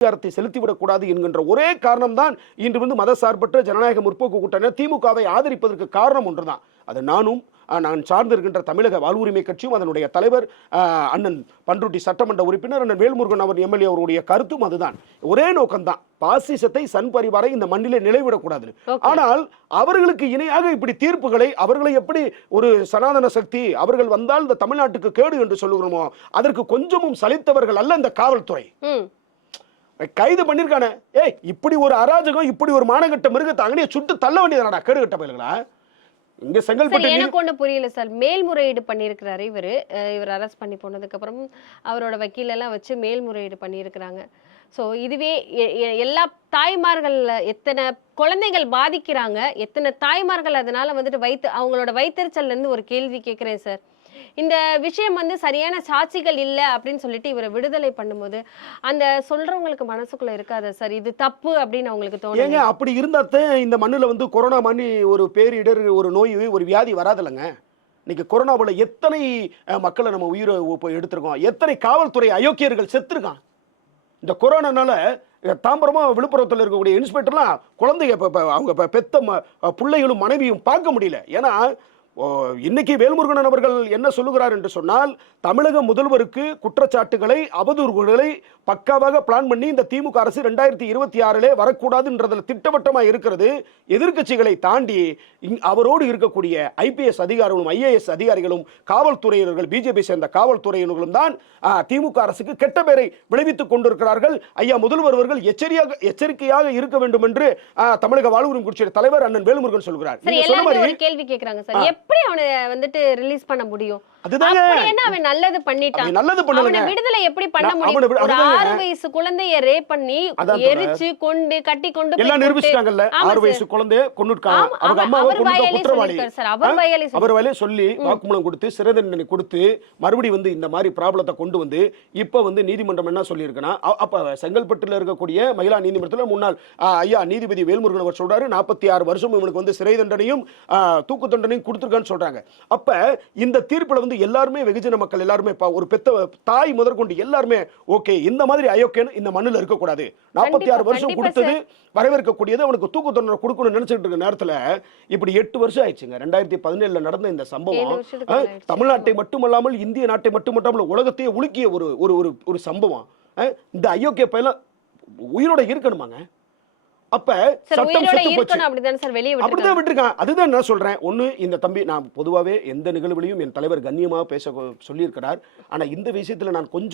அதிகாரத்தை செலுத்திவிடக்கூடாது என்கின்ற ஒரே காரணம்தான் இன்று வந்து மதசார்பற்ற ஜனநாயக முற்போக்கு கூட்டணி திமுகவை ஆதரிப்பதற்கு காரணம் ஒன்றுதான். அது நானும் நான் சார்ந்திருக்கின்ற தமிழக வாழ்வுரிமை கட்சியும் அதனுடைய தலைவர் அண்ணன் பன்ருட்டி சட்டமன்ற உறுப்பினர் அண்ணன் வேல்முருகன் அவர் எம்எல்ஏ அவருடைய கருத்தும் அதுதான். ஒரே நோக்கம்தான். பாசிசத்தை சன் பரிவாரை இந்த மண்ணிலே நிலைவிடக்கூடாது. ஆனால் அவர்களுக்கு இணையாக இப்படி தீர்ப்புகளை அவர்களை எப்படி ஒரு சனாதன சக்தி அவர்கள் வந்தால் இந்த தமிழ்நாட்டுக்கு கேடு என்று சொல்லுகிறோமோ அதற்கு கொஞ்சமும் சலித்தவர்கள் அல்ல இந்த காவல்துறை. கைது பண்ணிருக்கானே. ஏய் இப்படி ஒரு அராஜகம் இப்படி ஒரு மானகட்ட மிருகத்தை அங்கனே சுட்டு தள்ள வேண்டியதானடா கேடு கட்ட பயல்களா? இங்க செங்கல்பட்டு எனக்கு ஒண்ணு புரியல சார். மேல்முறையீடு பண்ணியிருக்கிறாரு இவரு. இவர் அரெஸ்ட் பண்ணி போனதுக்கு அப்புறம் அவரோட வக்கீல் எல்லாம் வச்சு மேல்முறையீடு பண்ணியிருக்கிறாங்க. ஸோ இதுவே எல்லா தாய்மார்கள் எத்தனை குழந்தைகள் பாதிக்கிறாங்க எத்தனை தாய்மார்கள் அதனால வந்துட்டு வயிற்று அவங்களோட வயிற்றுச்சல்ல இருந்து ஒரு கேள்வி கேட்குறேன் சார். இந்த விஷயம் வந்து சரியான சாட்சிகள் இல்லை அப்படின்னு சொல்லிட்டு இவரை விடுதலை பண்ணும்போது அந்த சொல்றவங்களுக்கு மனசுக்குள்ள இருக்காத? சார் இது தப்பு அப்படின்னு அவங்களுக்கு ஏங்க தோணுங்க அப்படி இருந்தாத்தான் இந்த மண்ணில் வந்து கொரோனா மாதிரி ஒரு பேரிடர் ஒரு நோய் ஒரு வியாதி வராதில்லைங்க. இன்னைக்கு கொரோனாவில் எத்தனை மக்களை நம்ம உயிரை இப்போ எடுத்திருக்கோம்? எத்தனை காவல்துறை அயோக்கியர்கள் செத்துருக்கான்? இந்த கொரோனானால தாம்பரமா விழுப்புரத்தில் இருக்கக்கூடிய இன்ஸ்பெக்டர்லாம் குழந்தைங்க இப்போ அவங்க பெத்த ம- பிள்ளைகளும் மனைவியும் பார்க்க முடியல. ஏன்னா இன்னைக்கு வேல்முருகன் அவர்கள் என்ன சொல்லுகிறார் என்று சொன்னால் தமிழக முதல்வருக்கு குற்றச்சாட்டுகளை அவதூறுகளை பக்காவாக பிளான் பண்ணி இந்த திமுக அரசு ரெண்டாயிரத்தி இருபத்தி ஆறிலே வரக்கூடாதுன்றதுல திட்டவட்டமா இருக்கிறது. எதிர்க்கட்சிகளை தாண்டி அவரோடு இருக்கக்கூடிய ஐபிஎஸ் அதிகாரிகளும் ஐஏஎஸ் அதிகாரிகளும் காவல்துறையினர்கள் பிஜேபி சேர்ந்த காவல்துறையினர்களும் தான் திமுக அரசுக்கு கெட்ட பெயரை விளைவித்துக் கொண்டிருக்கிறார்கள். ஐயா முதல்வர் அவர்கள் எச்சரியாக எச்சரிக்கையாக இருக்க வேண்டும் என்று தமிழக வாழ்வுரிமை கட்சியின் தலைவர் அண்ணன் வேலுமுருகன் சொல்கிறார். எப்படி அவனை வந்துட்டு ரிலீஸ் பண்ண முடியும்? அதுதாங்க. அப்படி என்ன அவன் நல்லது பண்ணிட்டான்? அவன் நல்லது பண்ணலங்க. அவனை விடுதலை எப்படி பண்ண நான் முடியும்? அவனை விடு- ஒரு அதுதாங்க. ஆறு வயசு குழந்தைய ரேப் பண்ணி அதான் தோழர். எரிச்சு கொண்டு கட்டி கொண்டு போய் எல்லாம் போட்டு- நிரூபிச்சிட்டாங்கல்ல? ஆமா ஆறு சார். வயசு குழந்தைய கொண்டுட்டாங்க ஆமா, அவங்க அவர் அம்மாவை அவர் கொண்டுட்ட வாயாலே குற்றவாளி சொல்லியிருக்காரு சார். அவர் ஆ? வாயாலே அவர் வேலையை சொல்லி வாக்குமூலம் கொடுத்து சிறை தண்டனை கொடுத்து மறுபடியும் வந்து இந்த மாதிரி ப்ராப்ளத்தை கொண்டு வந்து இப்போ வந்து நீதிமன்றம் என்ன சொல்லியிருக்குன்னா அப்ப செங்கல்பட்டுல இருக்கக்கூடிய மகிழா நீதிமன்றத்தில் முன்னாள் ஐயா நீதிபதி வேல்முருகன் அவர் சொல்றாரு நாற்பத்தி ஆறு வருஷம் இவனுக்கு வந்து சிறை தண்டனையும் தூக்கு தண்டனையும் கொடுத்துருக்கான்னு சொல்றாங்க. அப்ப இந்த தீர்ப்புல வந்து எல்லாருமே வெகுஜன மக்கள் எல்லாருமே ஒரு பெத்த தாய் முதற்கொண்டு எல்லாருமே ஓகே இந்த மாதிரி அயோக்கியன் இந்த மண்ணுல இருக்கக்கூடாது. நாற்பத்தி ஆறு வருஷம் கொடுத்தது வரவேற்கக்கூடியது அவனுக்கு தூக்கு தண்டனை கொடுக்கணும்னு நினைச்சிட்டு இருக்க நேரத்துல இப்படி எட்டு வருஷம் ஆயிடுச்சுங்க. ரெண்டாயிரத்தி பதினேழுல நடந்த இந்த சம்பவம். தமிழ்நாட்டை மட்டுமல்லாமல் இந்திய நாட்டை மட்டுமல்லாமல் உலகத்தையே உலுக்கிய ஒரு ஒரு ஒரு சம்பவம். இந்த அயோக்கிய பையன் உயிரோட இருக்கணுமாங்க? அப்ப சட்டம் செத்து போச்சு. அப்படிதானே விட்டுருக்கான் அதுதான் நான் சொல்றேன். ஒண்ணு இந்த தம்பி நான் பொதுவாகவே எந்த நிகழ்வுலையும் என் தலைவர் கண்ணியமாக பேச சொல்லியிருக்கிறார். ஆனா இந்த விஷயத்துல நான் கொஞ்சம்